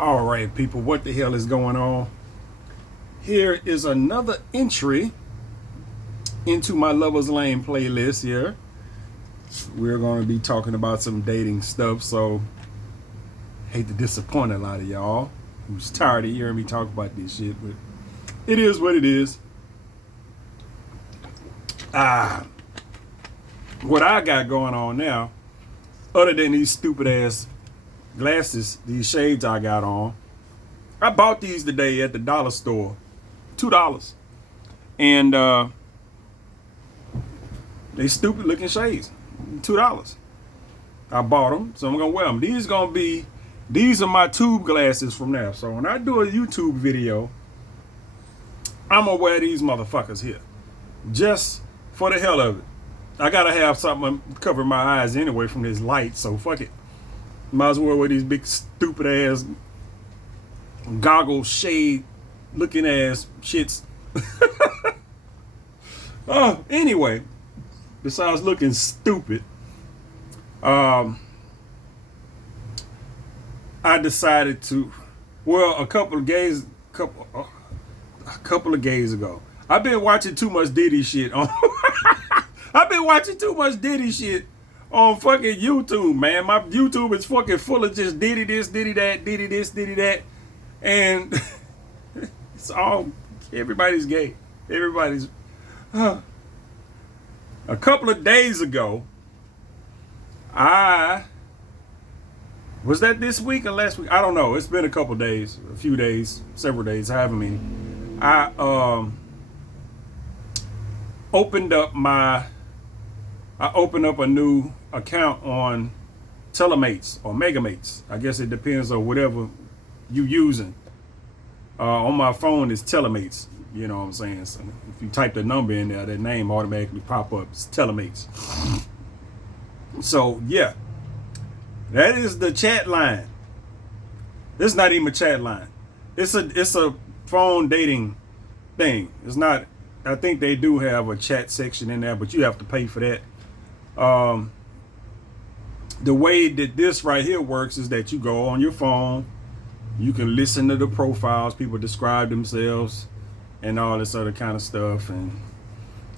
All right, people, what the hell is going on? Here is another entry into my Lover's Lane playlist here. We're going to be talking about some dating stuff, so hate to disappoint a lot of y'all who's tired of hearing me talk about this shit, but it is what it is. What I got going on now, other than these stupid ass glasses, these shades I got on, I bought these today at the dollar store, $2, and they stupid looking shades, $2. I bought them, so I'm gonna wear them. These are my tube glasses from now. So when I do a YouTube video, I'm gonna wear these motherfuckers here, just for the hell of it. I gotta have something to cover my eyes anyway from this light, so fuck it. Might as well wear these big stupid ass goggle shade looking ass shits. Anyway, besides looking stupid, I decided to, well, a couple of days ago, I've been watching too much Diddy shit on I've been watching too much Diddy shit on fucking YouTube, man. My YouTube is fucking full of just Diddy this, Diddy that, Diddy this, Diddy that. And it's all, everybody's gay. Everybody's, a couple of days ago, was that this week or last week? I don't know. It's been a couple days, a few days, several days, however many. I opened up a new account on Telemates or Megamates. I guess it depends on whatever you using. On my phone is Telemates. You know what I'm saying? So if you type the number in there, that name automatically pop up. It's Telemates. So yeah, that is the chat line. It's not even a chat line. It's a phone dating thing. It's not. I think they do have a chat section in there, but you have to pay for that. The way that this right here works is that you go on your phone, you can listen to the profiles, people describe themselves and all this other kind of stuff. And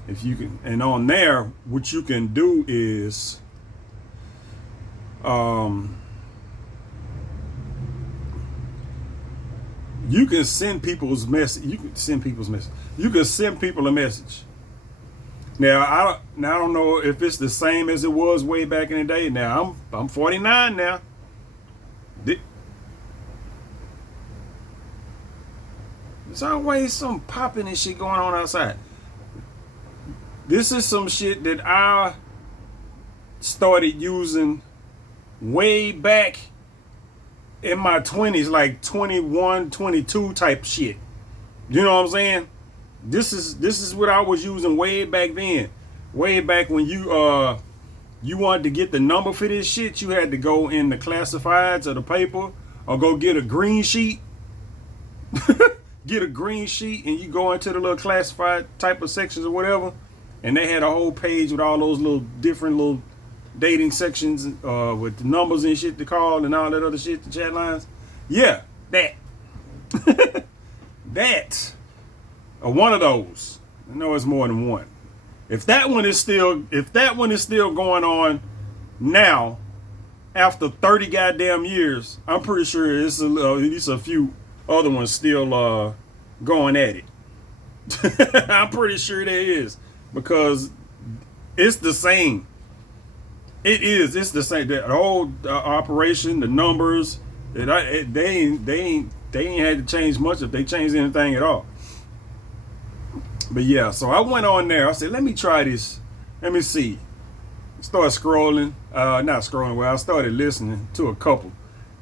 if you can, and on there, what you can do is, you can send people's message. You can send people a message. Now I don't know if it's the same as it was way back in the day. Now I'm 49 now. There's always some popping and shit going on outside. This is some shit that I started using way back in my 20s, like 21, 22 type shit. You know what I'm saying? This is what I was using way back then. Way back when you wanted to get the number for this shit, you had to go in the classifieds of the paper or go get a green sheet. Get a green sheet and you go into the little classified type of sections or whatever. And they had a whole page with all those little different little dating sections with the numbers and shit to call and all that other shit, the chat lines. Yeah, that. That. Or one of those. I know it's more than one. If that one is still going on now, after 30 goddamn years, I'm pretty sure it's at least a few other ones still going at it. I'm pretty sure there is, because it's the same. It's the same. The whole operation, the numbers, they ain't had to change much if they changed anything at all. But yeah, so I went on there. I said, let me try this. Let me see. Start scrolling. Not scrolling. Well, I started listening to a couple.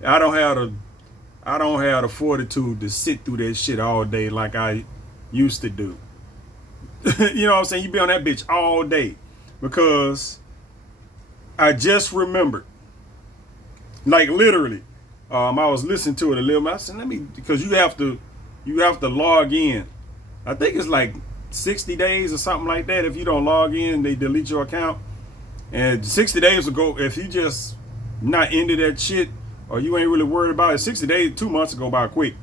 I don't have the fortitude to sit through that shit all day like I used to do. You know what I'm saying? You be on that bitch all day, because I just remembered, like literally, I was listening to it a little bit. I said, because you have to log in. I think it's like 60 days or something like that. If you don't log in, they delete your account. And 60 days ago, if you just not into that shit, or you ain't really worried about it, 60 days, 2 months go by quick.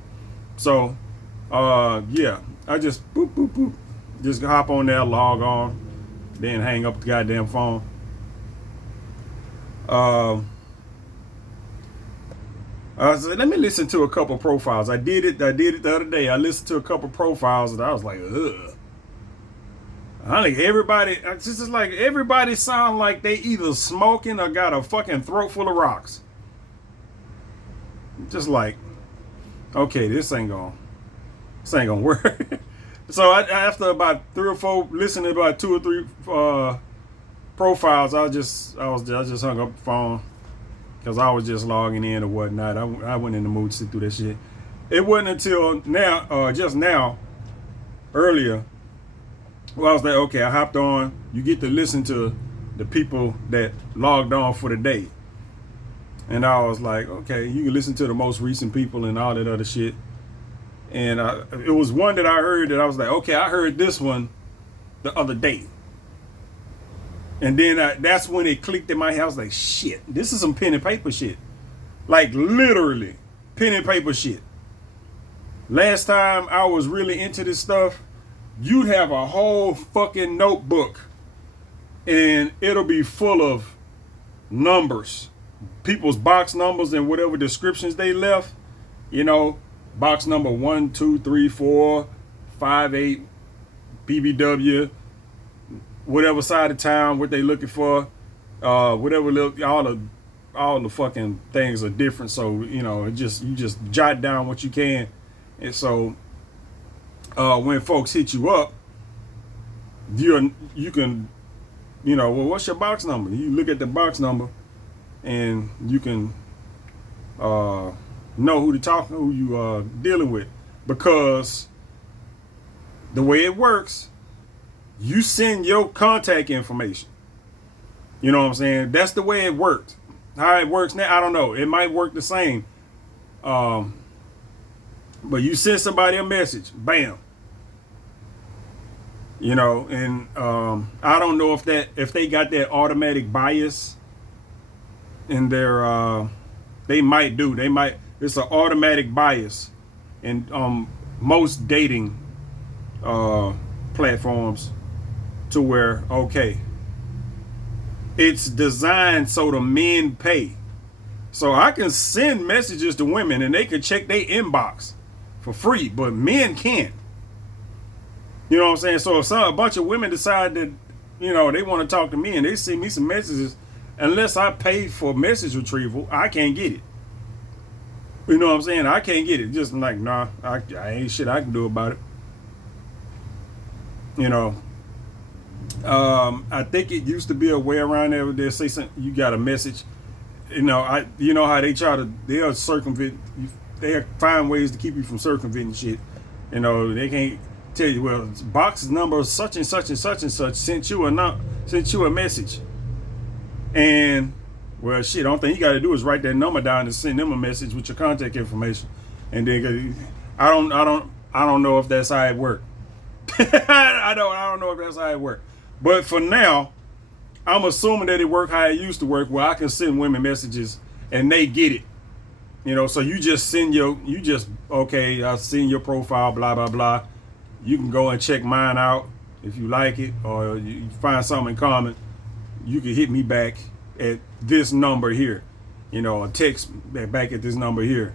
So, yeah, I just boop, boop, boop. Just hop on there, log on, then hang up the goddamn phone. So let me listen to a couple profiles. I did it the other day. I listened to a couple profiles and I was like, ugh. I think it's just like everybody sound like they either smoking or got a fucking throat full of rocks. Just like, okay, this ain't gonna work. So after about 3 or 4, listening to about 2 or 3 profiles, I just hung up the phone because I was just logging in or whatnot. I wasn't in the mood to sit through that shit. It wasn't until now, just now, earlier, well, I was like, okay, I hopped on. You get to listen to the people that logged on for the day. And I was like, okay, you can listen to the most recent people and all that other shit. And it was one that I heard that I was like, okay, I heard this one the other day. And then that's when it clicked in my head. I was like, shit, this is some pen and paper shit. Like literally pen and paper shit. Last time I was really into this stuff, you'd have a whole fucking notebook and it'll be full of numbers, people's box numbers and whatever descriptions they left, you know, box number 1, 2, 3, 4, 5, 8, BBW, whatever side of town, what they looking for, whatever look, all the fucking things are different. So, you know, you just jot down what you can. And so when folks hit you up, you can, you know, well, what's your box number? You look at the box number and you can know who you are dealing with, because the way it works, you send your contact information. You know what I'm saying? That's the way it works. How it works now, I don't know. It might work the same. But you send somebody a message, bam. You know, and I don't know if they got that automatic bias in their they might. It's an automatic bias in most dating platforms, to where, okay, it's designed so the men pay. So I can send messages to women and they can check their inbox for free, but men can't. You know what I'm saying? So if a bunch of women decide that, you know, they want to talk to me and they send me some messages, unless I pay for message retrieval, I can't get it. You know what I'm saying? I can't get it. Just like, nah, I ain't shit I can do about it. You know, I think it used to be a way around there. They say something, you got a message. You know, you know how they'll circumvent. They find ways to keep you from circumventing shit. You know, they can't tell you, well, box number such and such and such and such sent you a message. And well, shit, the only thing you got to do is write that number down and send them a message with your contact information. And then I don't know if that's how it works. I don't know if that's how it works. But for now, I'm assuming that it worked how it used to work, where I can send women messages and they get it. You know, so you just okay, I've seen your profile, blah, blah, blah. You can go and check mine out if you like it, or you find something in common. You can hit me back at this number here, you know, or text back at this number here.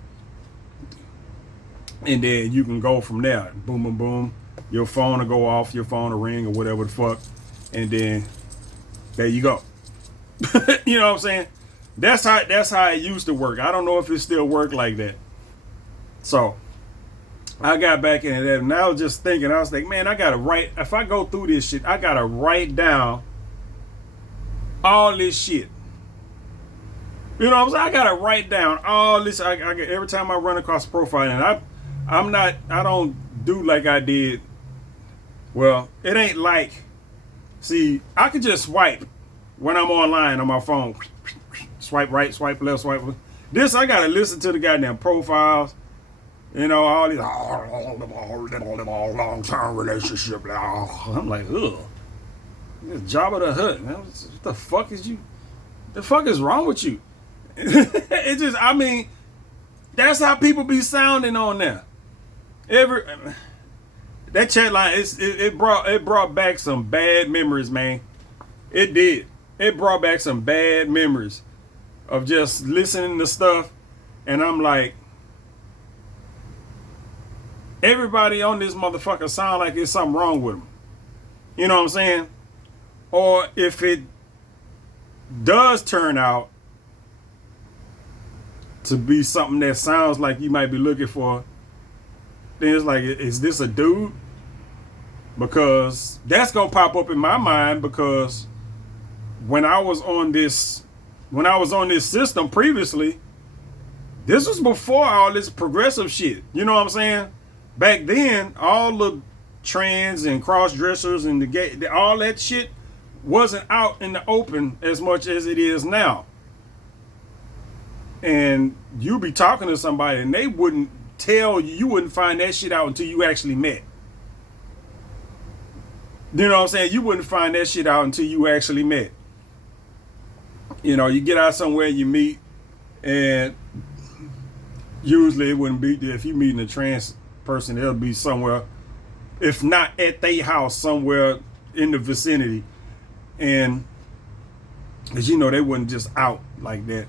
And then you can go from there. Boom, boom, boom. Your phone will go off, your phone will ring or whatever the fuck. And then there you go. You know what I'm saying? That's how it used to work. I don't know if it still work like that. So I got back into that, and I was just thinking, I was like, man, if I go through this shit, I gotta write down all this shit. You know what I'm saying? I gotta write down all this. I every time I run across a profile, and I don't do like I did. Well, it ain't like, see, I could just swipe when I'm online on my phone. Swipe right, swipe left, swipe left. This, I gotta listen to the goddamn profiles. You know, all these long-term relationship. I'm like, ugh. This Jabba the Hutt, man. What the fuck is you? The fuck is wrong with you? It just, I mean, that's how people be sounding on there. Every that chat line, it brought back some bad memories, man. It did. It brought back some bad memories of just listening to stuff, and I'm like, everybody on this motherfucker sound like there's something wrong with them. You know what I'm saying? Or if it does turn out to be something that sounds like you might be looking for, then it's like, is this a dude? Because that's gonna pop up in my mind, because when I was on this system previously, this was before all this progressive shit. You know what I'm saying? Back then, all the trans and cross dressers and the gay, all that shit wasn't out in the open as much as it is now. And you be talking to somebody and they wouldn't tell you, you wouldn't find that shit out until you actually met. You know what I'm saying? You wouldn't find that shit out until you actually met. You know, you get out somewhere, you meet, and usually it wouldn't be, if you meeting a trans person, it'll be somewhere, if not at their house, somewhere in the vicinity. And as you know, they wasn't just out like that.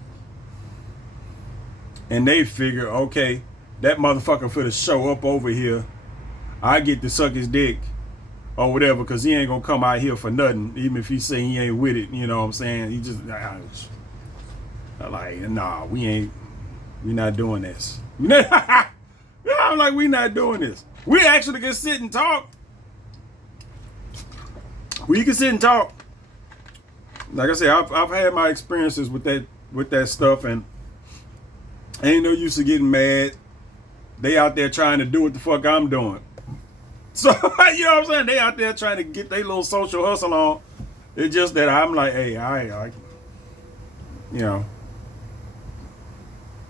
And they figure, okay, that motherfucker finna show up over here, I get to suck his dick or whatever, because he ain't gonna come out here for nothing, even if he say he ain't with it. You know what I'm saying? He just like, nah, we not doing this. I'm like, we not doing this. We actually can sit and talk. We can sit and talk. Like I said, I've had my experiences with that stuff, and ain't no use of getting mad. They out there trying to do what the fuck I'm doing. So, you know what I'm saying? They out there trying to get their little social hustle on. It's just that I'm like, hey, I you know,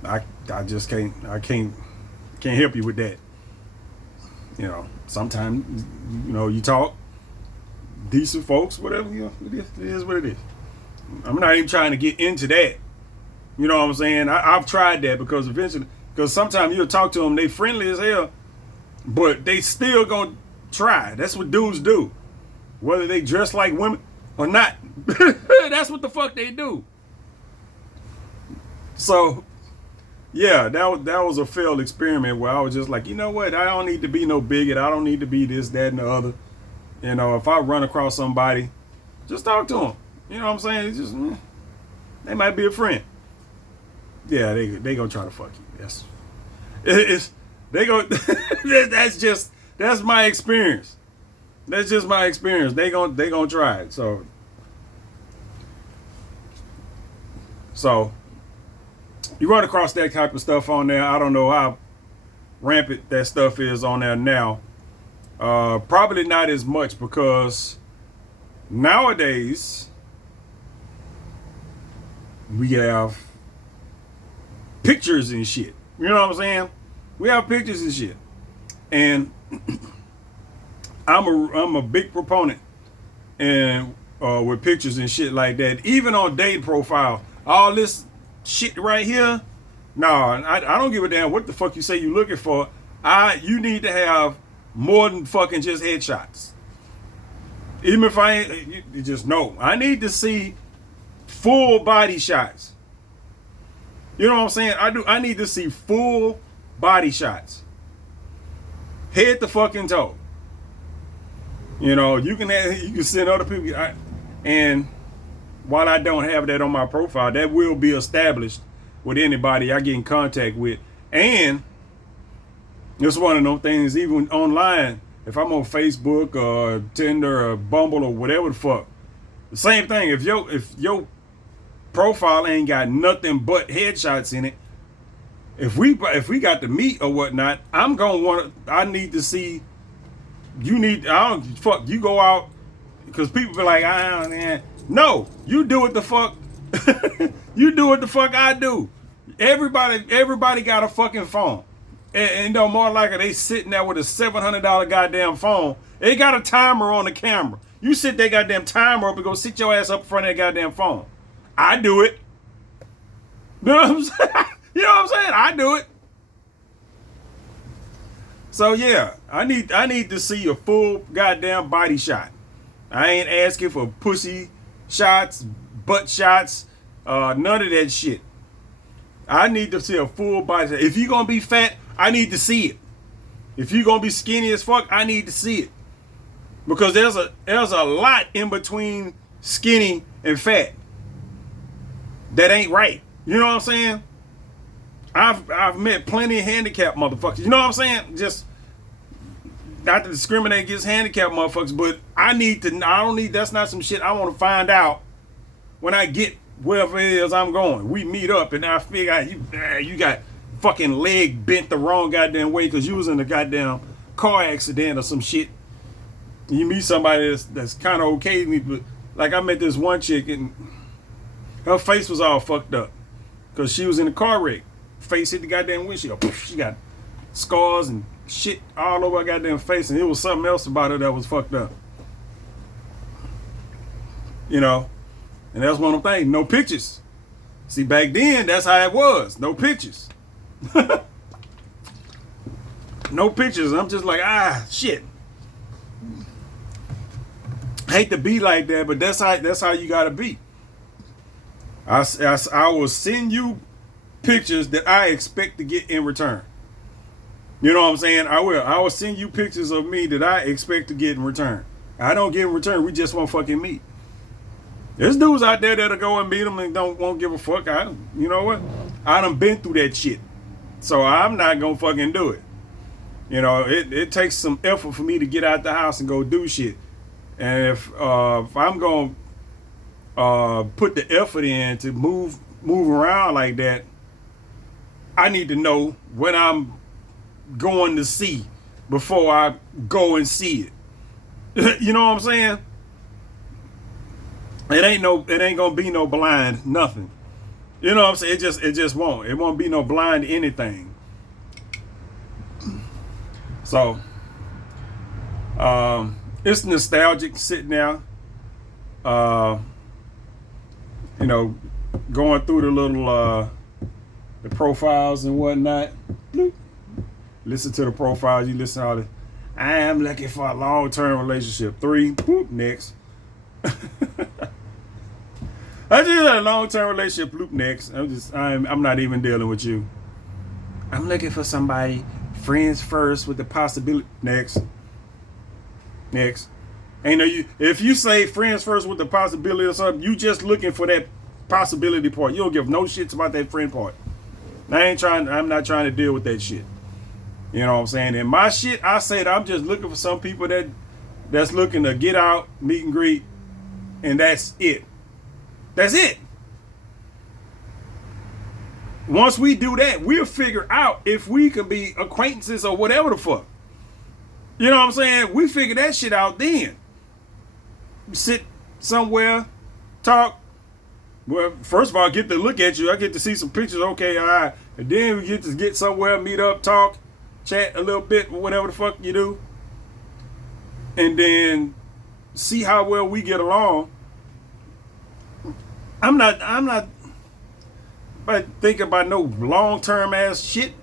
I just can't help you with that. You know, sometimes, you know, you talk, decent folks, whatever, you know, it is what it is. I'm not even trying to get into that. You know what I'm saying? I've tried that, because eventually, because sometimes you'll talk to them, they friendly as hell, but they still gonna try. That's what dudes do. Whether they dress like women or not. That's what the fuck they do. So, yeah, that was a failed experiment where I was just like, you know what? I don't need to be no bigot. I don't need to be this, that, and the other. You know, if I run across somebody, just talk to them. You know what I'm saying? It's just, they might be a friend. Yeah, they gonna try to fuck you. That's my experience. That's just my experience. They gonna try it. So you run across that type of stuff on there. I don't know how rampant that stuff is on there now. Probably not as much, because nowadays we have pictures and shit. You know what I'm saying? We have pictures and shit. And I'm a big proponent and with pictures and shit like that. Even on dating profile, all this shit right here, no, I don't give a damn what the fuck you say you looking for. You need to have more than fucking just headshots. Even if I ain't, you just know. I need to see full body shots. You know what I'm saying? I need to see full body shots. Head to fucking toe. You know, you can send other people, and while I don't have that on my profile, that will be established with anybody I get in contact with. And it's one of those things, even online, if I'm on Facebook or Tinder or Bumble or whatever the fuck, the same thing. If your profile ain't got nothing but headshots in it, if we got to meet or whatnot, I need to see. You go out, because people be like, man. No, you do what the fuck. You do what the fuck I do. Everybody got a fucking phone. And no more like they sitting there with a $700 goddamn phone. They got a timer on the camera. You sit that goddamn timer up and go sit your ass up in front of that goddamn phone. I do it. You know what I'm saying? You know what I'm saying? I do it. So yeah, I need to see a full goddamn body shot. I ain't asking for pussy shots, butt shots, none of that shit. I need to see a full body shot. If you're gonna be fat, I need to see it. If you're gonna be skinny as fuck, I need to see it. Because there's a lot in between skinny and fat that ain't right. You know what I'm saying? I've met plenty of handicapped motherfuckers. You know what I'm saying? Just not to discriminate against handicapped motherfuckers, but I don't need, that's not some shit I want to find out when I get wherever it is I'm going. We meet up and I figure out you got fucking leg bent the wrong goddamn way because you was in a goddamn car accident or some shit. You meet somebody that's kind of okay with me, but like I met this one chick and her face was all fucked up because she was in a car wreck. Face hit the goddamn windshield. She got scars and shit all over her goddamn face, and it was something else about her that was fucked up. You know, and that's one of the things. No pictures. See, back then, that's how it was. No pictures. No pictures. I'm just like, shit. Hate to be like that, but that's how you gotta be. I will send you pictures that I expect to get in return. You know what I'm saying? I will send you pictures of me that I expect to get in return. I don't get in return. We just won't fucking meet. There's dudes out there that'll go and meet them and won't give a fuck. You know what? I done been through that shit. So I'm not gonna fucking do it. You know, it takes some effort for me to get out the house and go do shit. And if I'm gonna put the effort in to move around like that, I need to know what I'm going to see before I go and see it. You know what I'm saying? It ain't gonna be no blind nothing. You know what I'm saying? It just won't. It won't be no blind anything. So it's nostalgic sitting there, you know, going through the little the profiles and whatnot. Listen to the profiles. You listen to all this. I am looking for a long-term relationship. 3, boop, next. I just had a long-term relationship. Bloop, next. I'm not even dealing with you. I'm looking for somebody. Friends first with the possibility. Next. Ain't no you. If you say friends first with the possibility or something, you just looking for that possibility part. You don't give no shits about that friend part. I'm not trying to deal with that shit. You know what I'm saying? And my shit, I said I'm just looking for some people that's looking to get out, meet and greet, and that's it. That's it. Once we do that, we'll figure out if we can be acquaintances or whatever the fuck. You know what I'm saying? We figure that shit out then. Sit somewhere, talk. Well, first of all, I get to look at you. I get to see some pictures. Okay, all right. And then we get somewhere, meet up, talk, chat a little bit, whatever the fuck you do. And then see how well we get along. I'm not thinking about no long-term ass shit.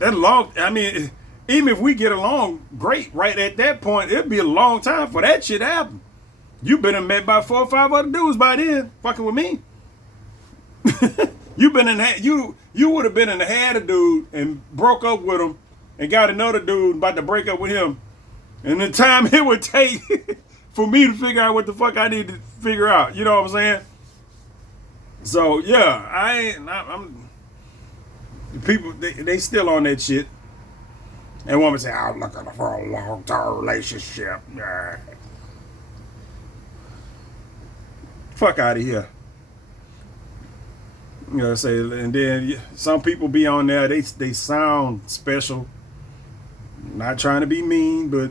I mean, even if we get along great, right at that point, it'd be a long time for that shit to happen. You've been met by 4 or 5 other dudes by then, fucking with me. You would have been in the head of dude and broke up with him and got another dude about to break up with him. And the time it would take for me to figure out what the fuck I need to figure out. You know what I'm saying? So yeah, I'm people they still on that shit. And women say, I'm looking for a long-term relationship. Fuck out of here. You know, say, and then some people be on there. They sound special. Not trying to be mean, but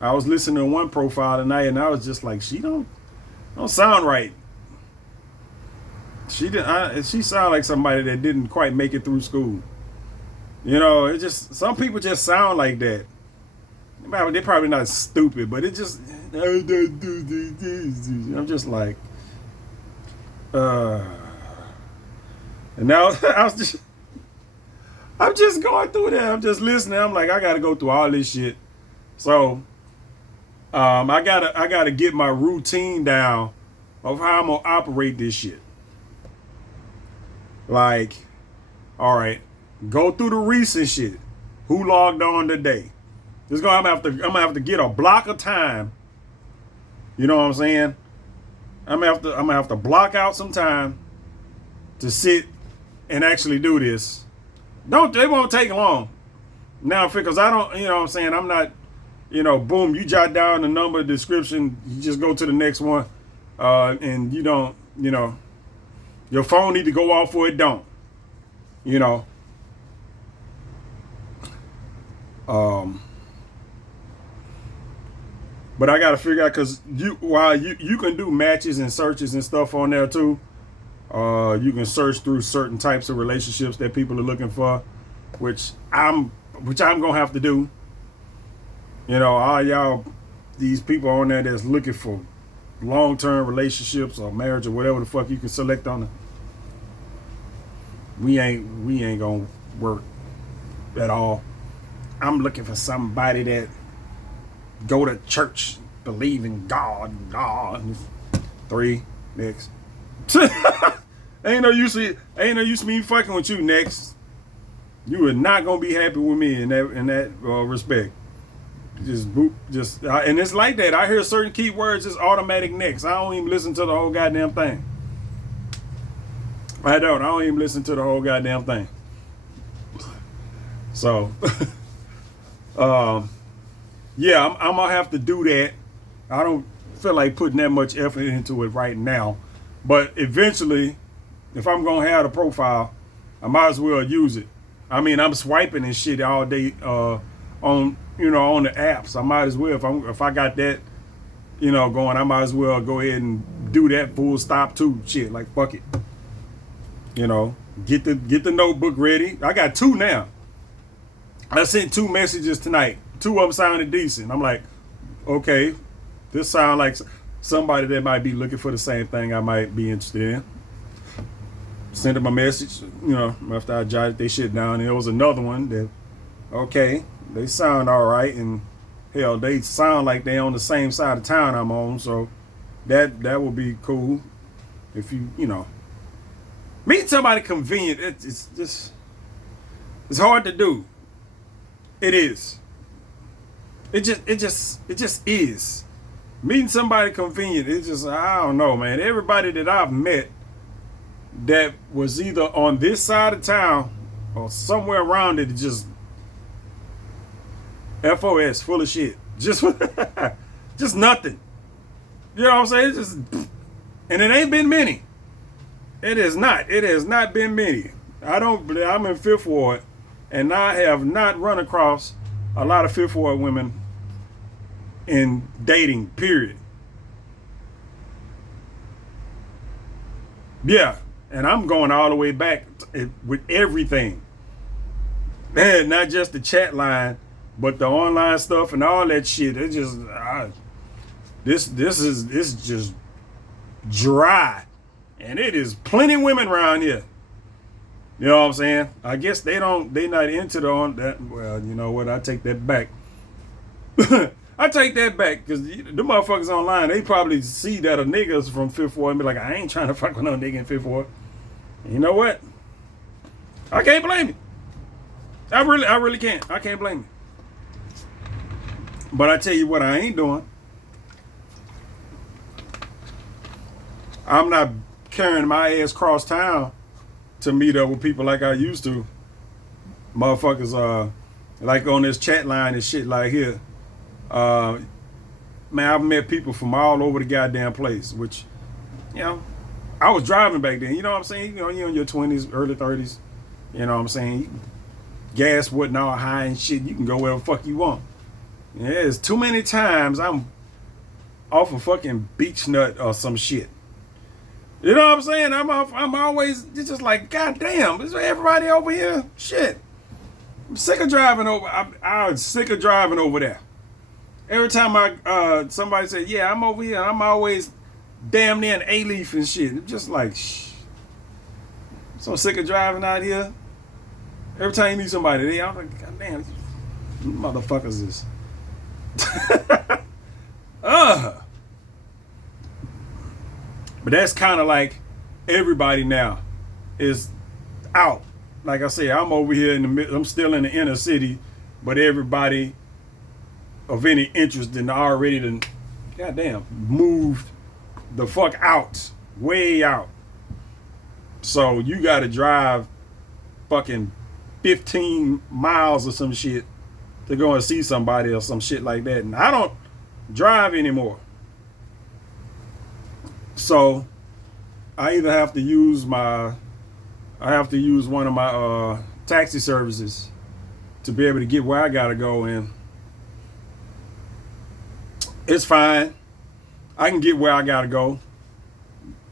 I was listening to one profile tonight, and I was just like, she don't sound right. She sounded like somebody that didn't quite make it through school. You know, it just, some people just sound like that. They're probably not stupid, but it just, I'm just like, And now I'm just going through that. I'm just listening. I'm like, I gotta go through all this shit. So I gotta get my routine down of how I'm gonna operate this shit. Like, all right, go through the recent shit. Who logged on today? I'm gonna have to get a block of time. You know what I'm saying? I'm gonna have to block out some time to sit and actually do this. They won't take long. Now, because I don't, you know what I'm saying, I'm not, boom, you jot down the number, description, you just go to the next one, and you don't, your phone need to go off or it don't, you know. But I gotta figure out, because while you can do matches and searches and stuff on there too. You can search through certain types of relationships that people are looking for, which I'm gonna have to do. All y'all, these people on there that's looking for long-term relationships or marriage or whatever the fuck you can select on it. We ain't gonna work at all. I'm looking for somebody that go to church, believe in God. 3 next. Ain't no use me fucking with you next. You are not gonna be happy with me in that respect. And it's like that. I hear certain keywords just automatic next. I don't even listen to the whole goddamn thing. I don't even listen to the whole goddamn thing. So, yeah, I'm gonna have to do that. I don't feel like putting that much effort into it right now, but eventually, if I'm gonna have a profile, I might as well use it. I mean, I'm swiping and shit all day on the apps. I might as well, if I got that going, I might as well go ahead and do that full stop too. Shit, like fuck it. Get the notebook ready. I got 2 now. I sent 2 messages tonight. 2 of them sounded decent. I'm like, okay, this sounds like somebody that might be looking for the same thing I might be interested in. Send them a message, after I jotted their shit down. And there was another one that, okay, they sound all right, and hell, they sound like they on the same side of town I'm on, so that would be cool. If meet somebody convenient, it's hard to do. It is. It just is. Meeting somebody convenient, it's just, I don't know, man. Everybody that I've met that was either on this side of town or somewhere around it, just FOS, full of shit. Just nothing. You know what I'm saying? It's just, and it ain't been many. It has not been many. I'm in Fifth Ward, and I have not run across a lot of Fifth Ward women in dating, period. Yeah, and I'm going all the way back with everything. Man, not just the chat line, but the online stuff and all that shit. It just, this is just dry. And it is plenty of women around here. You know what I'm saying? I guess they not into that. Well, you know what? I take that back. I take that back, because the motherfuckers online, they probably see that a nigga's from Fifth Ward and be like, I ain't trying to fuck with no nigga in Fifth Ward. And you know what? I can't blame you. I really can't. I can't blame you. But I tell you what I ain't doing. I'm not carrying my ass across town to meet up with people like I used to. Motherfuckers, like on this chat line and shit like here. Man, I've met people from all over the goddamn place, which, I was driving back then. You know what I'm saying? You're in your 20s, early 30s. You know what I'm saying? Gas wasn't all high and shit. You can go wherever the fuck you want. Yeah, there's too many times I'm off a fucking beach nut or some shit. You know what I'm saying? I'm always just like, God damn, is everybody over here? Shit. I'm sick of driving over. I'm sick of driving over there. Every time somebody says, yeah, I'm over here, I'm always damn near an A-leaf and shit. It's just like, So sick of driving out here. Every time you meet somebody, I'm like, God damn, motherfuckers is. But that's kind of like everybody now is out. Like I said, I'm over here in the middle. I'm still in the inner city, but everybody of any interest in already done, goddamn, moved the fuck out, way out. So you got to drive fucking 15 miles or some shit to go and see somebody or some shit like that. And I don't drive anymore. So I either have to use one of my taxi services to be able to get where I gotta go, and it's fine. I can get where I gotta go,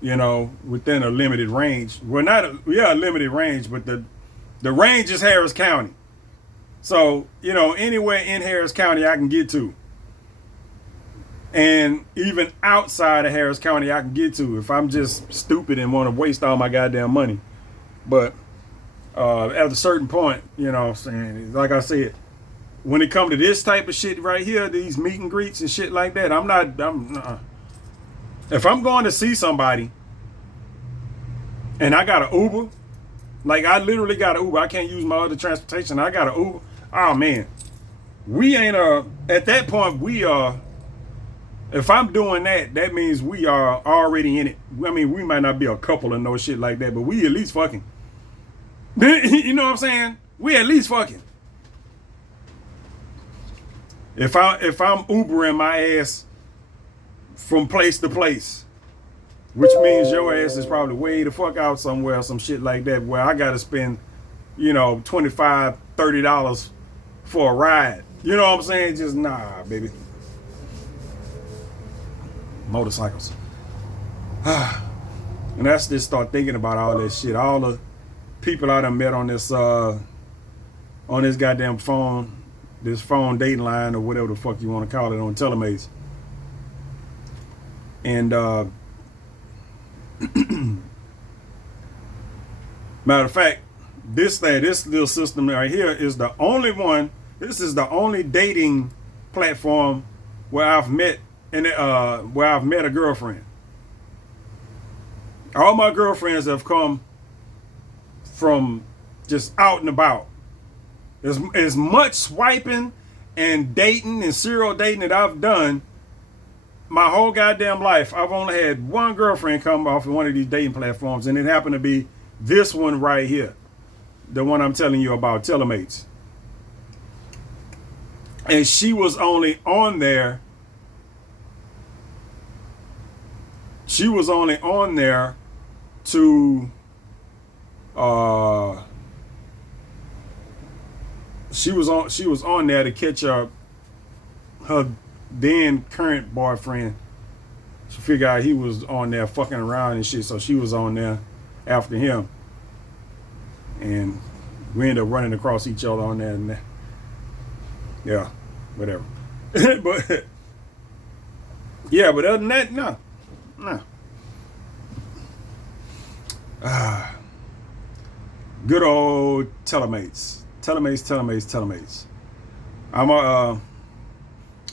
within a limited range. Well, a limited range, but the range is Harris County. So, anywhere in Harris County I can get to. And even outside of Harris County I can get to if I'm just stupid and want to waste all my goddamn money. But at a certain point, like I said, when it comes to this type of shit right here, these meet and greets and shit like that, if I'm going to see somebody and I got an Uber, like I literally got an Uber, I can't use my other transportation, I got an Uber, oh man, we ain't, at that point, if I'm doing that, that means we are already in it. I mean, we might not be a couple and no shit like that, but we at least fucking. You know what I'm saying? We at least fucking. If I'm Ubering my ass from place to place, which means your ass is probably way the fuck out somewhere or some shit like that, where I gotta spend, $25, $30 for a ride. You know what I'm saying? Just nah, baby. Motorcycles. And that's just start thinking about all that shit. All the people I done met on this goddamn phone, this phone dating line or whatever the fuck you want to call it on Telemates. And matter of fact, this little system right here is the only one. This is the only dating platform where I've met a girlfriend. All my girlfriends have come from just out and about. As much swiping and dating and serial dating that I've done my whole goddamn life, I've only had one girlfriend come off of one of these dating platforms, and it happened to be this one right here, the one I'm telling you about, Telemates. And she was only on there. She was only on there to she was on there to catch up her then current boyfriend. She figured out he was on there fucking around and shit, so she was on there after him, and we ended up running across each other on there. And yeah, whatever. But yeah, but other than that, no. Good old Telemates.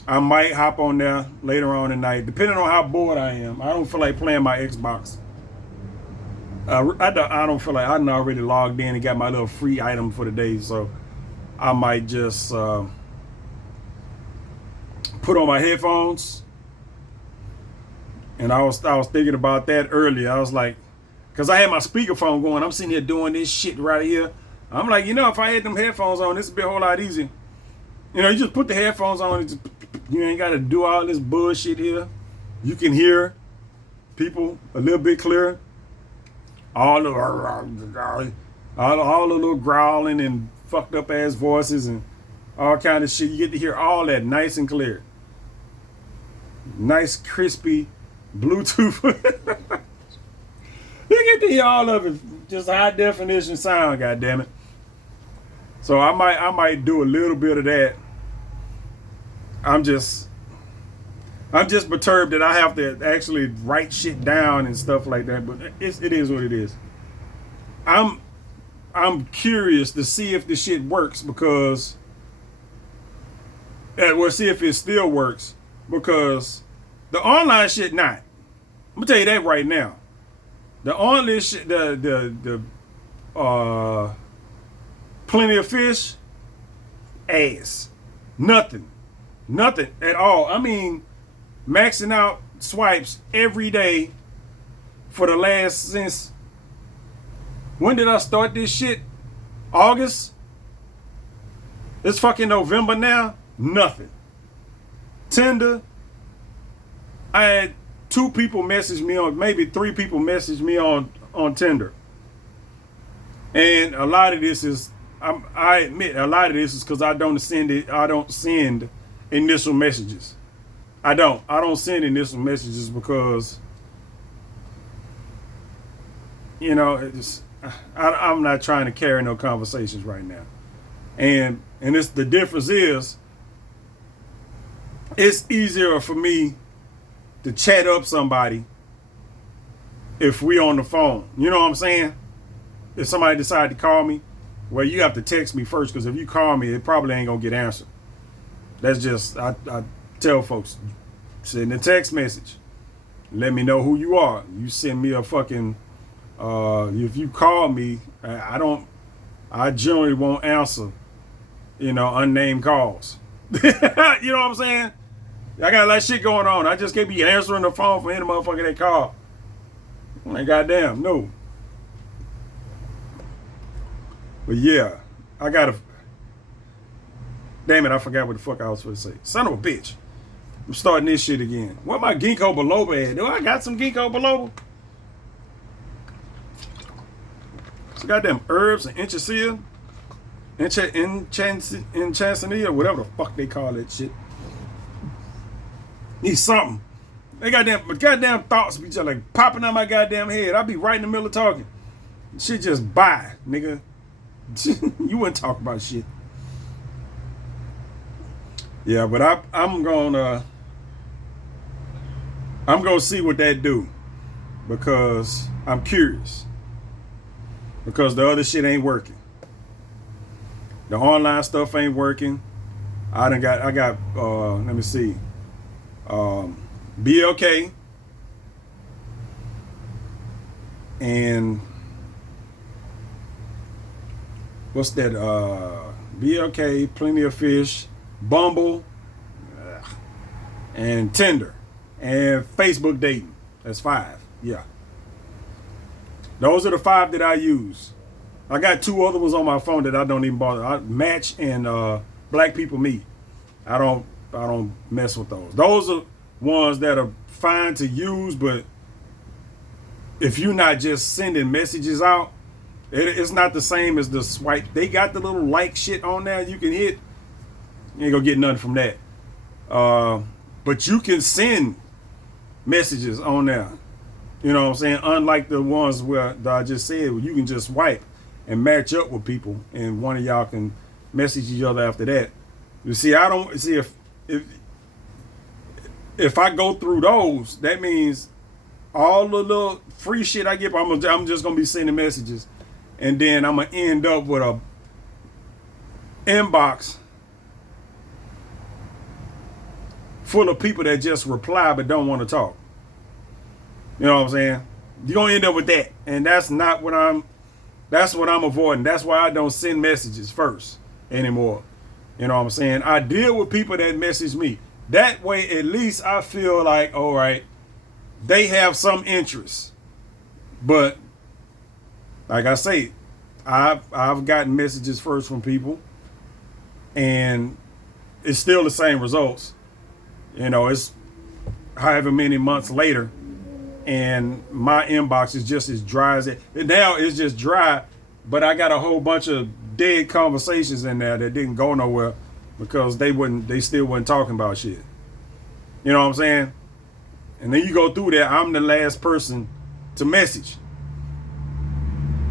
I might hop on there later on tonight, depending on how bored I am. I don't feel like playing my Xbox. I don't feel like I'm already logged in and got my little free item for the day, so I might just put on my headphones. And I was thinking about that earlier. I was like, because I had my speakerphone going, I'm sitting here doing this shit right here. I'm like, if I had them headphones on, this would be a whole lot easier. You just put the headphones on, and you ain't got to do all this bullshit here. You can hear people a little bit clearer. All the little growling and fucked up ass voices and all kind of shit. You get to hear all that nice and clear. Nice, crispy Bluetooth. You get to hear all of it. Just high definition sound, goddammit. So I might do a little bit of that. I'm just perturbed that I have to actually write shit down and stuff like that, but it is what it is. I'm I'm curious to see if this shit works because we'll see if it still works because the online shit not. I'm gonna tell you that right now. The online shit, the plenty of fish, ass, nothing, nothing at all. I mean, maxing out swipes every day for the last since when did I start this shit? August? It's fucking November now. Nothing. Tinder. I had 2 people message me on, maybe 3 people message me on Tinder. And a lot of this is, I admit, a lot of this is because I don't send initial messages. I don't send initial messages because, you know, I'm not trying to carry no conversations right now. And it's the difference is, it's easier for me to chat up somebody if we on the phone. You know what I'm saying? If somebody decide to call me, well, you have to text me first because if you call me, it probably ain't gonna get answered. That's just I tell folks, send a text message. Let me know who you are. You send me a fucking if you call me, I generally won't answer, you know, unnamed calls. You know what I'm saying? I got a lot of shit going on. I just can't be answering the phone for any motherfucker that call. Like, goddamn, no. But yeah, I gotta. Damn it, I forgot what the fuck I was supposed to say. Son of a bitch. I'm starting this shit again. Where my ginkgo biloba at? Do I got some ginkgo biloba? Some goddamn herbs and enchisia, enchansia, whatever the fuck they call that shit. Need something. They goddamn thoughts be just like popping out my goddamn head. I be right in the middle of talking. Shit just by, nigga. You wouldn't talk about shit. Yeah, but I'm gonna see what that do because I'm curious. Because the other shit ain't working. The online stuff ain't working. I got let me see. BLK and what's that? BLK, Plenty of Fish, Bumble, and Tinder, and Facebook dating. That's 5. Yeah. Those are the 5 that I use. I got 2 other ones on my phone that I don't even bother. Match and Black People Meet. I don't mess with those. Those are ones that are fine to use, but if you're not just sending messages out, it's not the same as the swipe. They got the little like shit on there you can hit. You ain't gonna get nothing from that. But you can send messages on there. You know what I'm saying? Unlike the ones where that I just said, where you can just swipe and match up with people, and one of y'all can message each other after that. You see, I don't see if I go through those, that means all the little free shit I get, I'm just gonna be sending messages, and then I'm gonna end up with a inbox full of people that just reply but don't want to talk. You know what I'm saying? You're gonna end up with that, and that's what I'm avoiding. That's why I don't send messages first anymore. You know what I'm saying? I deal with people that message me. That way, at least I feel like, all right, they have some interest. But like I say, I've gotten messages first from people, and it's still the same results. You know, it's however many months later, and my inbox is just as dry as it. Now it's just dry, but I got a whole bunch of dead conversations in there that didn't go nowhere because they still wasn't talking about shit. You know what I'm saying? And then you go through that, I'm the last person to message.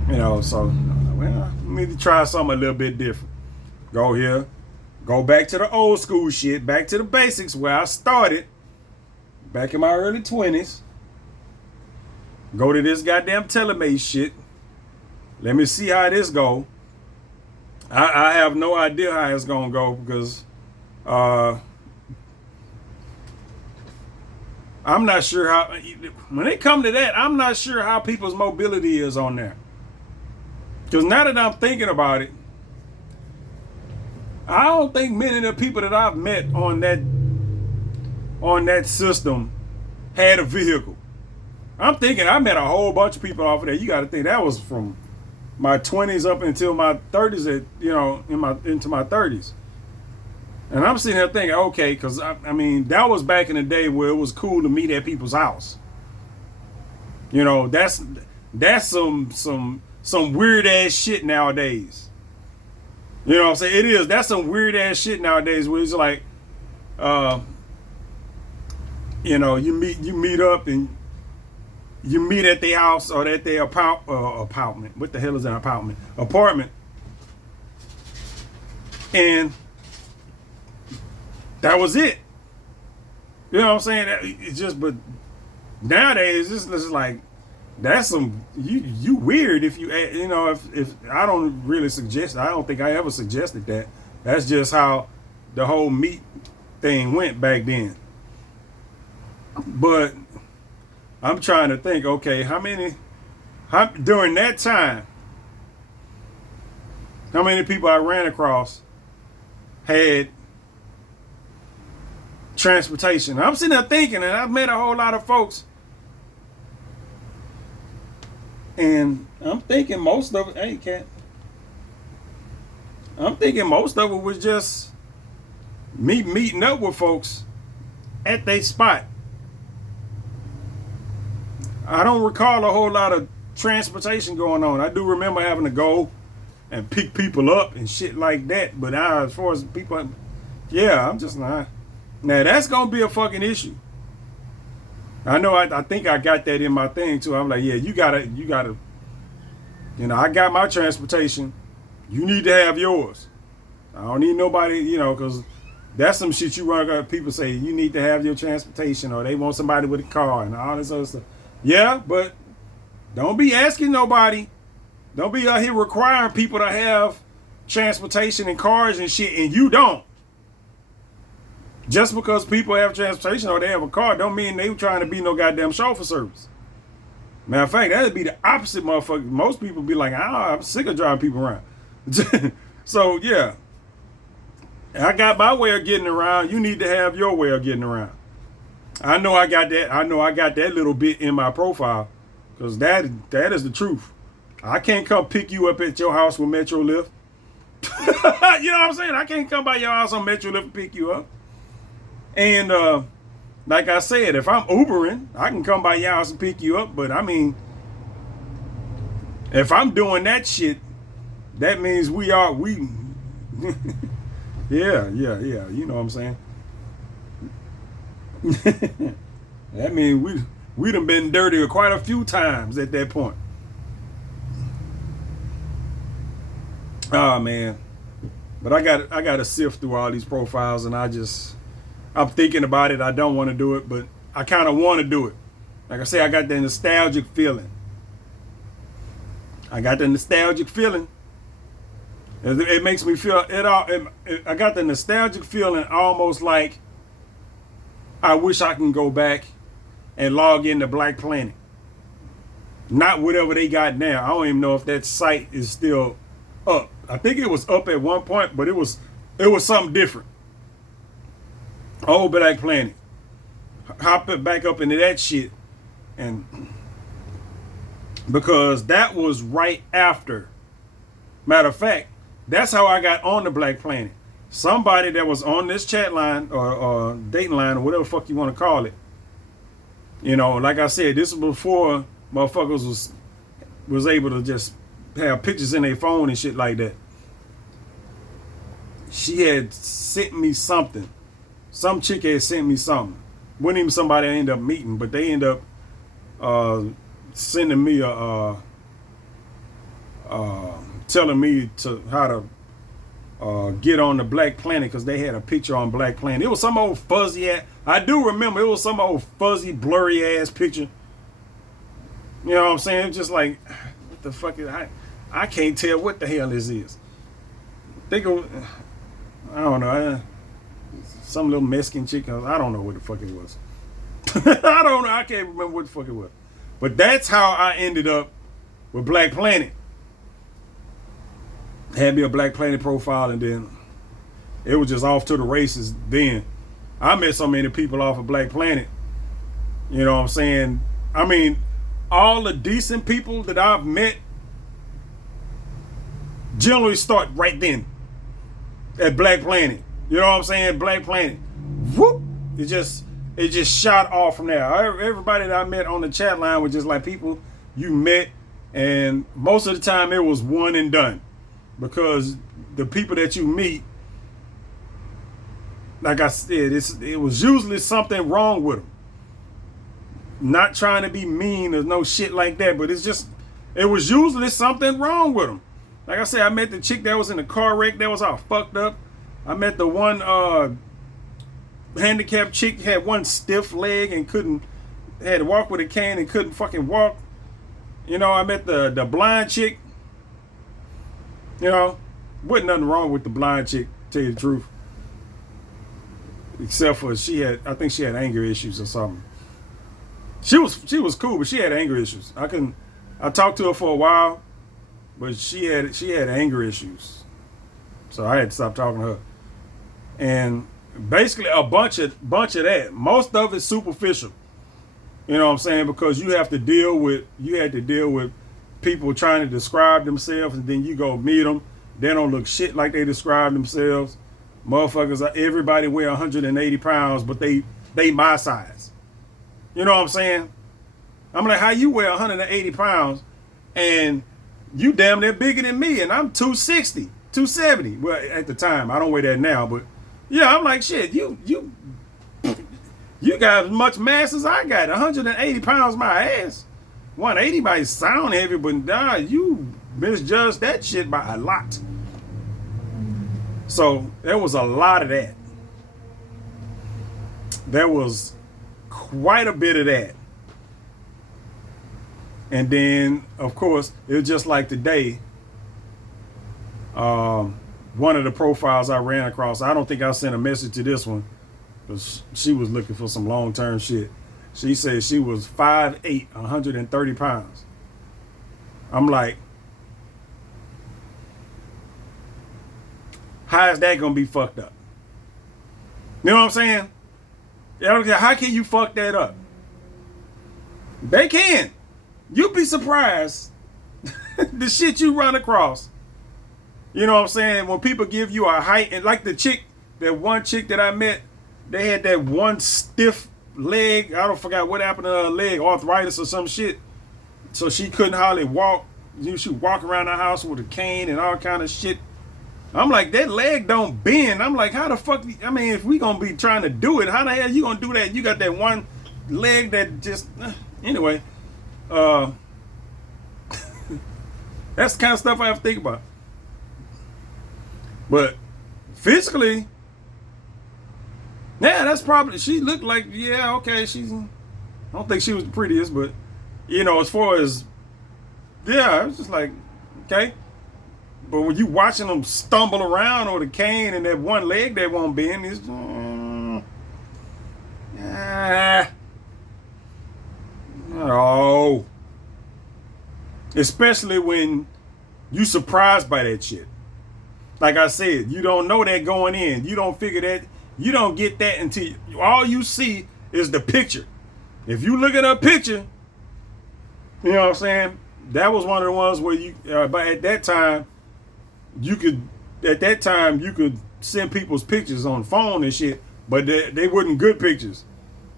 You know, so well, let me try something a little bit different. Go here, go back to the old school shit, back to the basics where I started back in my early 20s. Go to this goddamn Telemates shit. Let me see how this go. I have no idea how it's gonna go because I'm not sure how. When it come to that, I'm not sure how people's mobility is on there. Because now that I'm thinking about it, I don't think many of the people that I've met on that system had a vehicle. I'm thinking I met a whole bunch of people off of there. You got to think that was from my 20s up until my 30s. Into my 30s. And I'm sitting here thinking, okay, because I mean that was back in the day where it was cool to meet at people's house. That's some weird ass shit nowadays. You know what I'm saying? It is. That's some weird ass shit nowadays where it's like, you meet up and you meet at their house or at their apartment. What the hell is an apartment? Apartment. And that was it. You know what I'm saying? It's just, but nowadays, this is like, that's some, you weird if if I don't really suggest, I don't think I ever suggested that. That's just how the whole meat thing went back then. But I'm trying to think, okay, during that time, how many people I ran across had transportation? I'm sitting there thinking, and I've met a whole lot of folks, and I'm thinking most of it, hey, cat. I'm thinking most of it was just me meeting up with folks at their spot. I don't recall a whole lot of transportation going on. I do remember having to go and pick people up and shit like that. But as far as people, yeah, I'm just not. Now that's gonna be a fucking issue. I know. I think I got that in my thing too. I'm like, yeah, you gotta. I got my transportation. You need to have yours. I don't need nobody, because that's some shit you run across. People say you need to have your transportation, or they want somebody with a car and all this other stuff. Yeah, but don't be asking nobody. Don't be out here requiring people to have transportation and cars and shit, and you don't. Just because people have transportation or they have a car don't mean they trying to be no goddamn chauffeur service. Matter of fact, that'd be the opposite, motherfucker. Most people be like, I'm sick of driving people around. So, yeah. I got my way of getting around. You need to have your way of getting around. I know I got that little bit in my profile. Because that is the truth. I can't come pick you up at your house with Metro Lift. You know what I'm saying? I can't come by your house on Metro Lift and pick you up. And like I said, if I'm Ubering, I can come by your house and pick you up. But I mean, if I'm doing that shit, that means we yeah, you know what I'm saying? That means we done been dirty quite a few times at that point. Oh man. But I got to sift through all these profiles, and I'm thinking about it. I don't want to do it, but I kind of want to do it. Like I say, I got that nostalgic feeling. It makes me feel I got the nostalgic feeling, almost like I wish I can go back and log into Black Planet. Not whatever they got now. I don't even know if that site is still up. I think it was up at one point, but it was something different. Old Black Planet. Hop it back up into that shit, and because that was right after. Matter of fact, that's how I got on the Black Planet. Somebody that was on this chat line or dating line or whatever the fuck you want to call it. Like I said, this was before motherfuckers was able to just have pictures in their phone and shit like that. She had sent me something. Some chick had sent me something. Wasn't even somebody I ended up meeting, but they ended up sending me telling me how to get on the Black Planet because they had a picture on Black Planet. It was some old fuzzy ass. I do remember it was some old fuzzy, blurry ass picture. You know what I'm saying? Just like, what the fuck is I? I can't tell what the hell this is. Think of, I don't know, some little Mexican chick. I don't know what the fuck it was. I don't know. I can't remember what the fuck it was. But that's how I ended up with Black Planet. Had me a Black Planet profile, and then it was just off to the races. Then I met so many people off of Black Planet. You know what I'm saying? I mean, all the decent people that I've met generally start right then at Black Planet. You know what I'm saying? Black Planet. Whoop! It just shot off from there. Everybody that I met on the chat line was just like people you met, and most of the time it was one and done. Because the people that you meet, like I said, it was usually something wrong with them. Not trying to be mean or no shit like that, but it was usually something wrong with them. Like I said, I met the chick that was in a car wreck that was all fucked up. I met the one handicapped chick, had one stiff leg and had to walk with a cane and couldn't fucking walk. You know, I met the blind chick. You know, wasn't nothing wrong with the blind chick, to tell you the truth. Except for I think she had anger issues or something. She was cool, but she had anger issues. I talked to her for a while, but she had anger issues. So I had to stop talking to her. And basically a bunch of that. Most of it's superficial. You know what I'm saying? Because you had to deal with people trying to describe themselves, and then you go meet them. They don't look shit like they describe themselves. Motherfuckers, everybody weigh 180 pounds, but they my size. You know what I'm saying? I'm like, how you weigh 180 pounds and you damn near bigger than me, and I'm 260, 270. Well, at the time, I don't weigh that now, but yeah, I'm like, shit, you got as much mass as I got. 180 pounds my ass. 180 might sound heavy, but nah, you misjudged that shit by a lot. So there was a lot of that. There was quite a bit of that. And then, of course, it was just like today. One of the profiles I ran across, I don't think I sent a message to this one, because she was looking for some long-term shit. She said she was 5'8", 130 pounds. I'm like, how is that gonna be fucked up? You know what I'm saying? How can you fuck that up? They can. You'd be surprised the shit you run across. You know what I'm saying? When people give you a height, and like that one chick that I met, they had that one stiff leg. I don't forget what happened to her leg, arthritis or some shit. So she couldn't hardly walk. She walk around the house with a cane and all kind of shit. I'm like, that leg don't bend. I'm like, how the fuck? I mean, if we gonna be trying to do it, how the hell you gonna do that? You got that one leg that just anyway. That's the kind of stuff I have to think about. But physically, yeah, that's probably, she looked like, yeah, okay, I don't think she was the prettiest, but you know, as far as, yeah, it was just like, okay. But when you watching them stumble around on the cane and that one leg that won't bend, it's no. Especially when you surprised by that shit. Like I said, you don't know that going in. You don't figure that. You don't get that until all you see is the picture. If you look at a picture, you know what I'm saying? That was one of the ones where you, but at that time, you could send people's pictures on the phone and shit, but they weren't good pictures.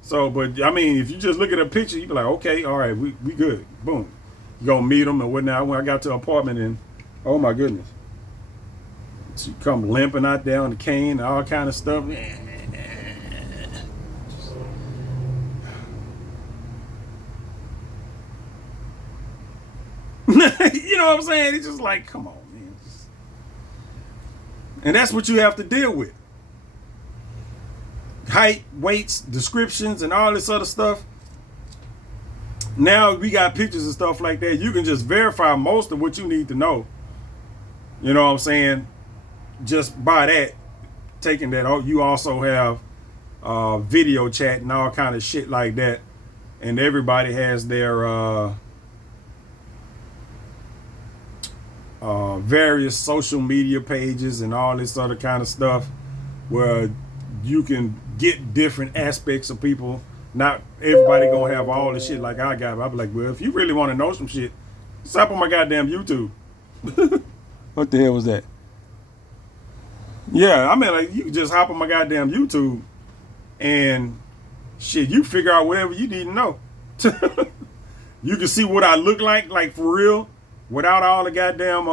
So, but I mean, if you just look at a picture, you be like, okay, all right, we good. Boom. You gonna meet them and whatnot. When I got to the apartment, and oh my goodness, she come limping out there on the cane and all kind of stuff. You know what I'm saying? It's just like, come on, man. And that's what you have to deal with. Height, weights, descriptions, and all this other stuff. Now we got pictures and stuff like that. You can just verify most of what you need to know. You know what I'm saying? Just by that, taking that. Oh, you also have video chat and all kind of shit like that. And everybody has their various social media pages and all this other kind of stuff where you can get different aspects of people. Not everybody gonna have all the shit like I got. I'll be like, well, if you really want to know some shit, stop on my goddamn YouTube. What the hell was that? Yeah, I mean, like, you can just hop on my goddamn YouTube and shit, you figure out whatever you need to know. You can see what I look like for real, without all the goddamn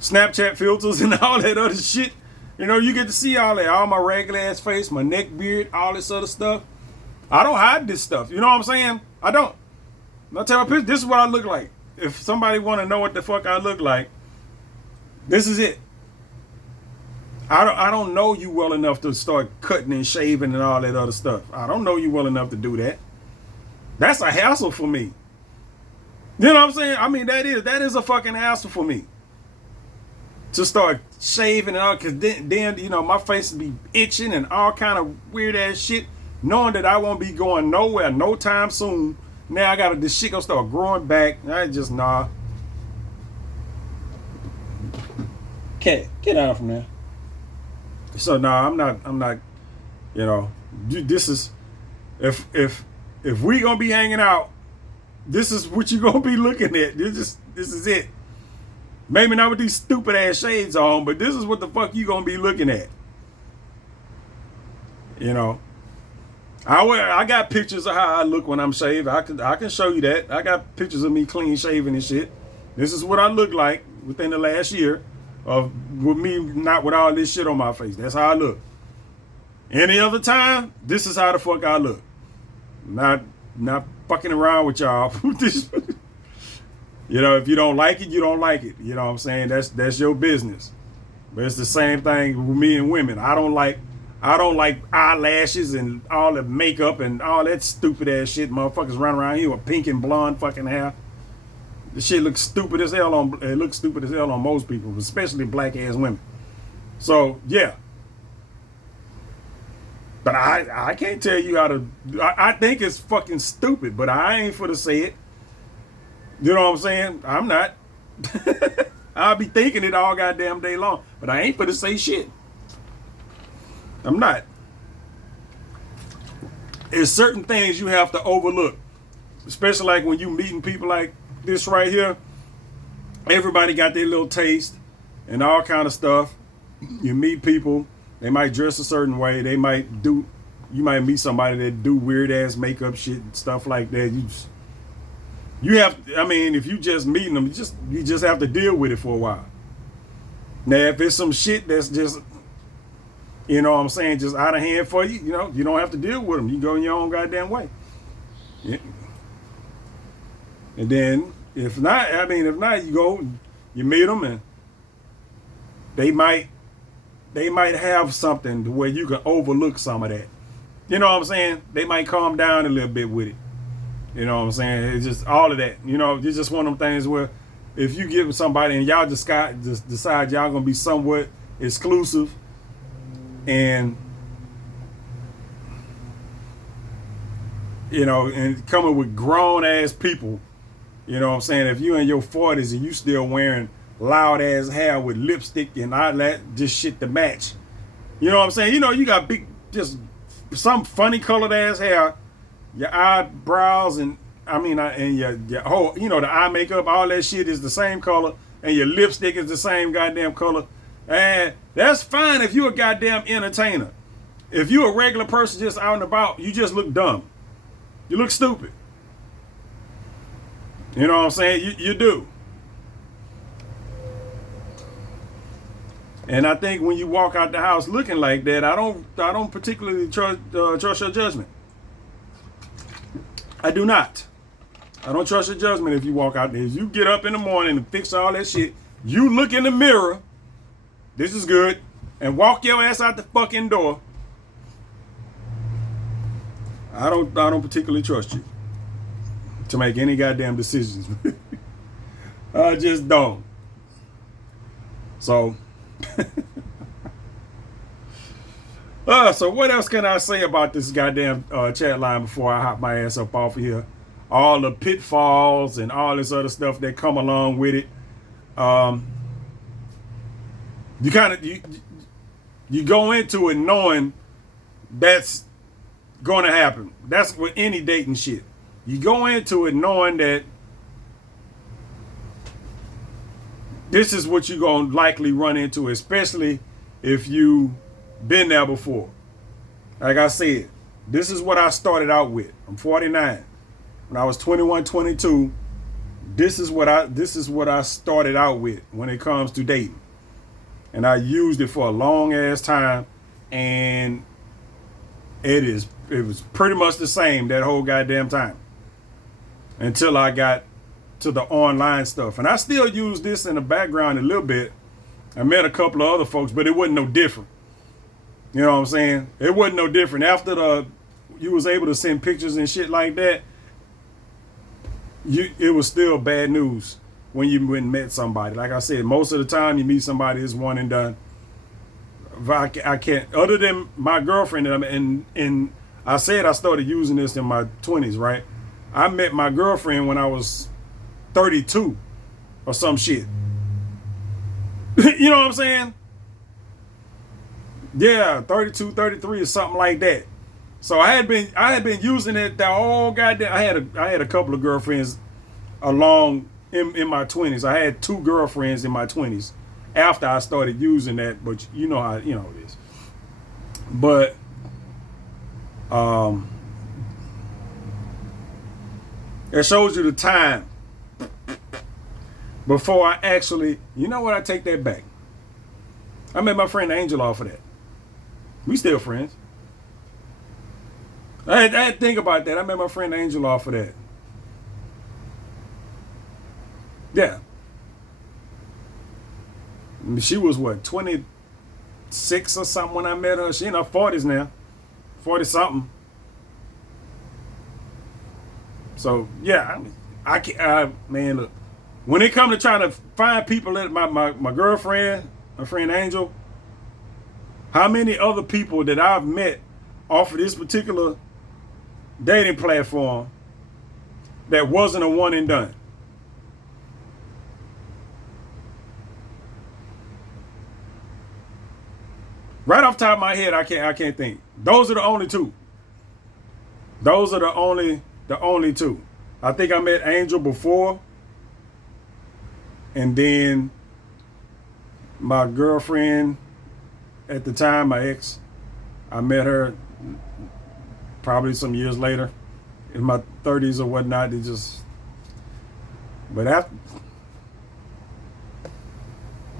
Snapchat filters and all that other shit. You know, you get to see all that, all my regular ass face, my neck beard, all this other stuff. I don't hide this stuff. You know what I'm saying? I don't. I tell my people, this is what I look like. If somebody want to know what the fuck I look like, this is it. I don't know you well enough to start cutting and shaving and all that other stuff. I don't know you well enough to do that. That's a hassle for me. You know what I'm saying? I mean, that is a fucking hassle for me. To start shaving and all, because then you know, my face will be itching and all kind of weird ass shit, knowing that I won't be going nowhere no time soon. Now I gotta, this shit gonna start growing back. I just, nah. Cat, get out from there. So nah, I'm not, you know, this is, if we gonna be hanging out, this is what you gonna be looking at. This is it. Maybe not with these stupid ass shades on, but this is what the fuck you gonna be looking at. You know, I got pictures of how I look when I'm shaved. I can show you that. I got pictures of me clean shaven and shit. This is what I look like within the last year of with me not with all this shit on my face. That's how I look. Any other time, this is how the fuck I look. Not fucking around with y'all. You know, if you don't like it, you don't like it. You know what I'm saying? That's your business. But it's the same thing with me and women. I don't like eyelashes and all the makeup and all that stupid ass shit. Motherfuckers run around here with pink and blonde fucking hair. This shit looks stupid as hell on most people, especially black ass women. So yeah. But I can't tell you how to. I think it's fucking stupid, but I ain't for to say it. You know what I'm saying? I'm not. I'll be thinking it all goddamn day long, but I ain't for to say shit. I'm not. There's certain things you have to overlook, especially like when you meeting people like this right here. Everybody got their little taste and all kind of stuff. You meet people, they might dress a certain way. You might meet somebody that do weird ass makeup shit and stuff like that. You have, I mean, if you just meeting them, you just have to deal with it for a while. Now, if it's some shit that's just, you know what I'm saying, just out of hand for you, you know, you don't have to deal with them. You go in your own goddamn way. Yeah. And then, if not, you go, you meet them, and they might have something to where you can overlook some of that. You know what I'm saying? They might calm down a little bit with it. You know what I'm saying? It's just all of that. You know, it's just one of them things where if you give somebody and y'all just decide y'all gonna be somewhat exclusive and, you know, and coming with grown ass people, you know what I'm saying? If you in your 40s and you still wearing loud ass hair with lipstick and all that, just shit to match. You know what I'm saying? You know, you got just some funny colored ass hair. Your eyebrows and your whole, you know, the eye makeup, all that shit is the same color, and your lipstick is the same goddamn color. And that's fine if you're a goddamn entertainer. If you're a regular person just out and about, you just look dumb. You look stupid. You know what I'm saying? You do. And I think when you walk out the house looking like that, I don't particularly trust your judgment. I do not. I don't trust your judgment if you walk out there. If you get up in the morning and fix all that shit, you look in the mirror, this is good, and walk your ass out the fucking door. I don't particularly trust you. to make any goddamn decisions. I just don't. So, so what else can I say about this goddamn chat line before I hop my ass up off of here? All the pitfalls and all this other stuff that come along with it. You kind of you go into it knowing that's going to happen. That's with any dating shit. You go into it knowing that this is what you're going to likely run into, especially if you've been there before. Like I said, this is what I started out with. I'm 49. When I was 21, 22, this is what I started out with when it comes to dating. And I used it for a long ass time, and it was pretty much the same that whole goddamn time until I got to the online stuff. And I still use this in the background a little bit. I met a couple of other folks, but it wasn't no different. You know what I'm saying? It wasn't no different. After you was able to send pictures and shit like that, it was still bad news when you went and met somebody. Like I said, most of the time you meet somebody, it's one and done. I can't, other than my girlfriend, and I said I started using this in my 20s, right? I met my girlfriend when I was 32 or some shit. You know what I'm saying? Yeah, 32, 33 or something like that. So I had been using it the whole goddamn. I had a couple of girlfriends along in my 20s. I had 2 girlfriends in my 20s after I started using that, but you know how it is. But it shows you the time before I actually, you know what, I take that back. I met my friend Angel off of that. We still friends. I had to think about that. I met my friend Angel off of that. Yeah. She was what, 26 or something when I met her. She in her 40s now. 40 something. So yeah, man, look. When it come to trying to find people, my girlfriend, my friend Angel, how many other people that I've met off of this particular dating platform that wasn't a one and done? Right off the top of my head, I can't think. Those are the only 2. Those are the only 2. I think I met Angel before, and then my girlfriend at the time, my ex, I met her probably some years later in my 30s or whatnot. But after,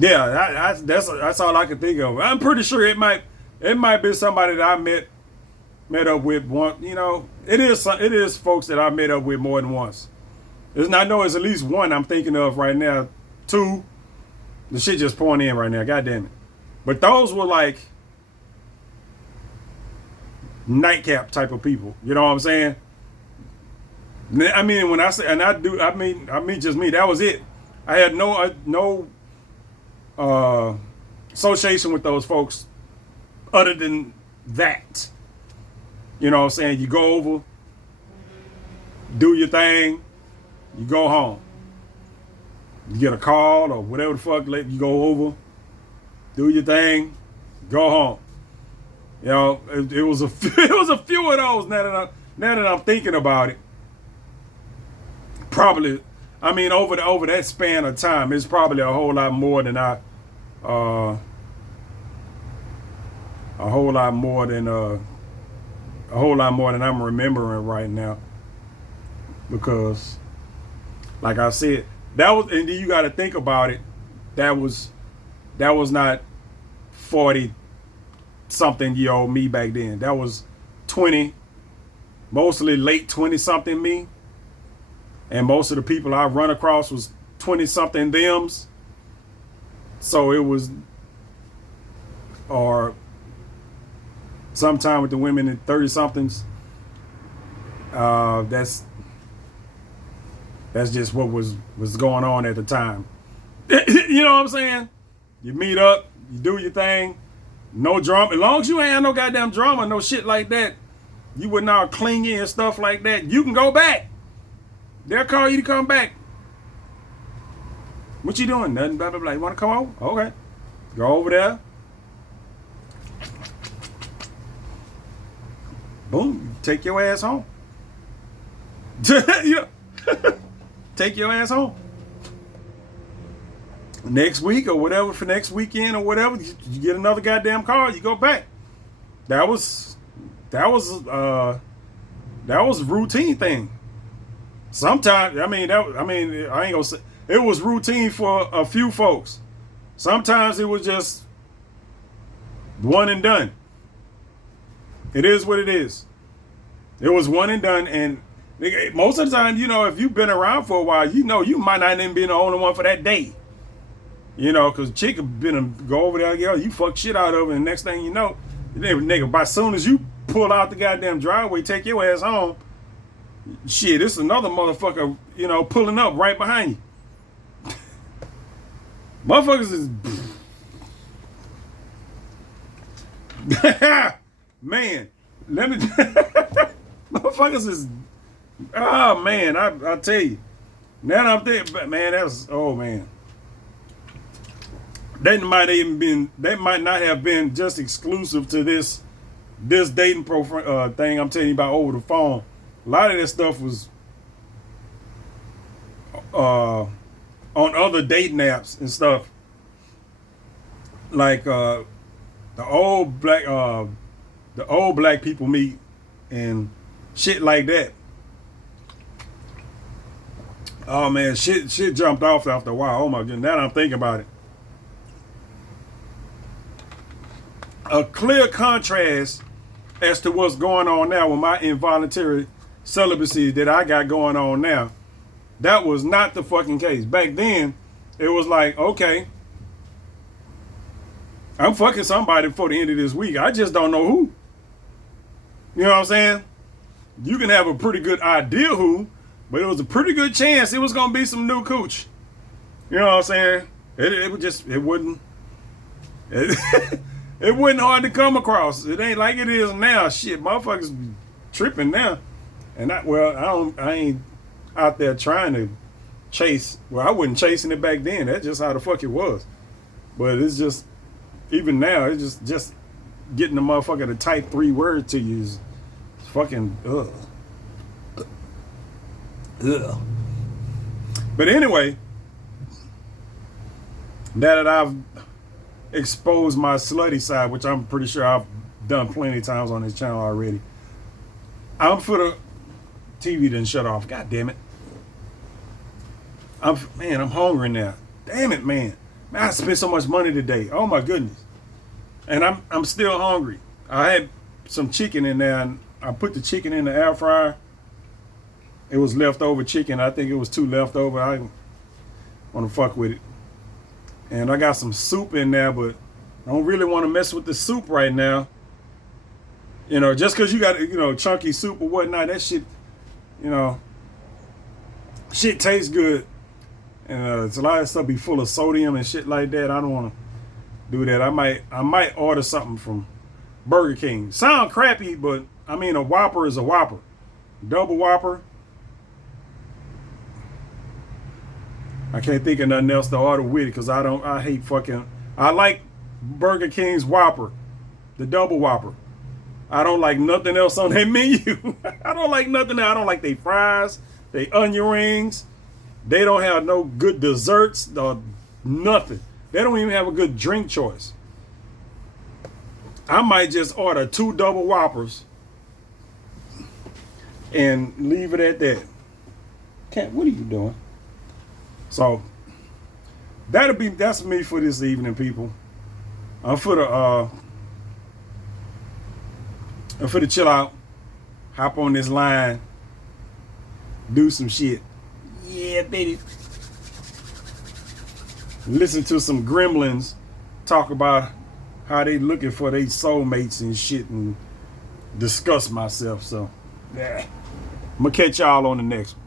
yeah, that's all I can think of. I'm pretty sure it might be somebody that I met up with one. You know, it is folks that I met up with more than once. I know it's at least one I'm thinking of right now. 2, the shit just pouring in right now. God damn it! But those were like nightcap type of people. You know what I'm saying? I mean, when I say, and I mean just me. That was it. I had no association with those folks other than that. You know what I'm saying? You go over, do your thing, you go home. You get a call or whatever the fuck, you go over, do your thing, go home. You know, it was a few of those. Now that I'm thinking about it, probably, I mean, over that span of time, it's probably a whole lot more than a whole lot more than I'm remembering right now. Because, like I said, that was, and then you got to think about it. That was not 40 something year old me back then. That was 20, mostly late 20 something me. And most of the people I run across was 20 something thems. So it was, or sometime with the women in 30 somethings. That's That's just what was going on at the time. You know what I'm saying? You meet up, you do your thing, no drama. As long as you ain't have no goddamn drama, no shit like that, you would not clingy and stuff like that. You can go back. They'll call you to come back. What you doing? Nothing, blah, blah, blah. You want to come over? Okay. Go over there. Boom. Take your ass home. You know, take your ass home. Next week or whatever, for next weekend or whatever, you get another goddamn call, you go back. That was a routine thing. Sometimes, I ain't gonna say it was routine for a few folks. Sometimes it was just one and done. It is what it is. It was one and done, and most of the time, you know, if you've been around for a while, you know, you might not even be the only one for that day. You know, because chick been go over there, yo, you fuck shit out of it, and the next thing you know, nigga, by soon as you pull out the goddamn driveway, take your ass home, shit, it's another motherfucker, you know, pulling up right behind you. Motherfuckers is man, let me motherfuckers is oh man, I tell you. Now I'm thinking, man, that's oh man. That might not have been just exclusive to this dating profile thing I'm telling you about over the phone. A lot of that stuff was on other dating apps and stuff, like the old black people meet and shit like that. Oh man, shit jumped off after a while. Oh my goodness, now that I'm thinking about it. A clear contrast as to what's going on now with my involuntary celibacy that I got going on now. That was not the fucking case. Back then, it was like, okay, I'm fucking somebody before the end of this week. I just don't know who. You know what I'm saying? You can have a pretty good idea who, but it was a pretty good chance it was going to be some new cooch. You know what I'm saying? It wasn't hard to come across. It ain't like it is now. Shit, motherfuckers be tripping now. And I ain't out there trying to chase. Well, I wasn't chasing it back then. That's just how the fuck it was. But it's just, even now, it's just getting the motherfucker to type 3 words to you is fucking, ugh. Ugh. But anyway, now that I've exposed my slutty side, which I'm pretty sure I've done plenty of times on this channel already, I'm for the TV didn't shut off. God damn it. I'm hungry now. Damn it, man. Man, I spent so much money today. Oh my goodness. And I'm still hungry. I had some chicken in there, and I put the chicken in the air fryer. It was leftover chicken. I think it was 2 leftover. I want to fuck with it. And I got some soup in there, but I don't really want to mess with the soup right now. You know, just because you got, you know, chunky soup or whatnot, that shit, you know, shit tastes good. And it's a lot of stuff be full of sodium and shit like that. I don't want to do that. I might order something from Burger King. Sound crappy, but I mean, a Whopper is a Whopper. Double Whopper. I can't think of nothing else to order with it because I like Burger King's Whopper, the double Whopper. I don't like nothing else on their menu. I don't like nothing else. I don't like their fries, their onion rings. They don't have no good desserts or nothing. They don't even have a good drink choice. I might just order 2 double Whoppers and leave it at that. Cat, what are you doing? So that's me for this evening, people. I'm for the chill out, hop on this line, do some shit. Yeah, baby. Listen to some gremlins talk about how they looking for their soulmates and shit, and discuss myself. So, yeah. I'm gonna catch y'all on the next one.